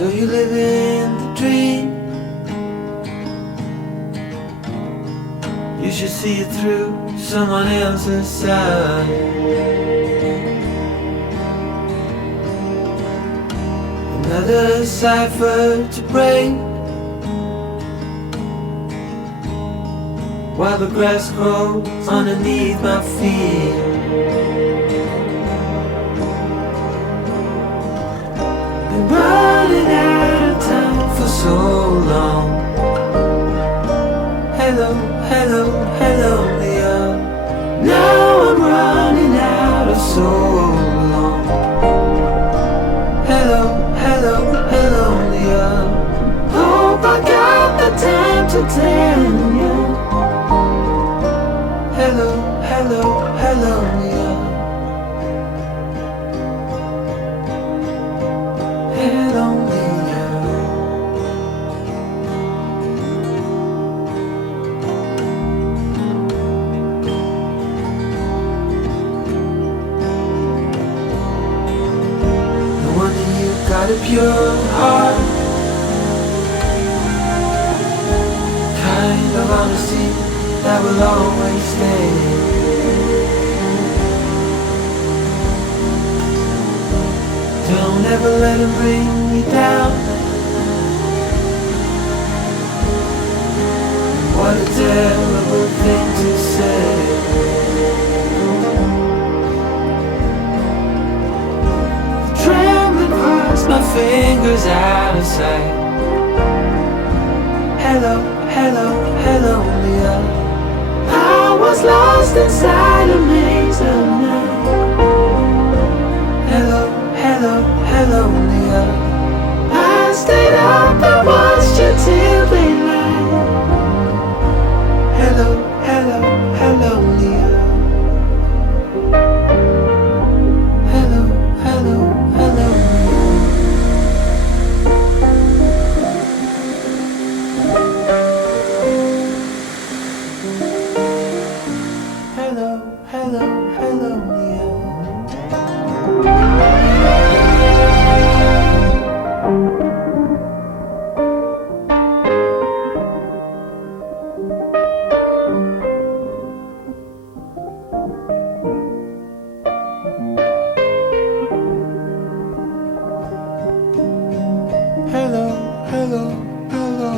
So you live in the dream. You should see it through someone else's side. Another cipher to break, while the grass grows underneath my feet. Been running out of time for so long. Hello, hello, hello, Leah. Now I'm running out of so long. Hello, hello, hello, Leah. Hope I got the time to tell you. Hello, hello, hello, Leah. Hello, Leah. No wonder you got a pure heart, kind of honesty that will always stay. Don't ever let him bring me down. What a terrible thing to say. Trembling across my fingers out of sight. Hello, hello, hello, Leah. I was lost inside a maze of night. Hello, hello, hello, Leah. I stayed up and watched you till daylight. Hello, hello, hello, Leah. Hello, hello, hello, Leah. Hello, hello, hello, Leah. Hello, hello, hello,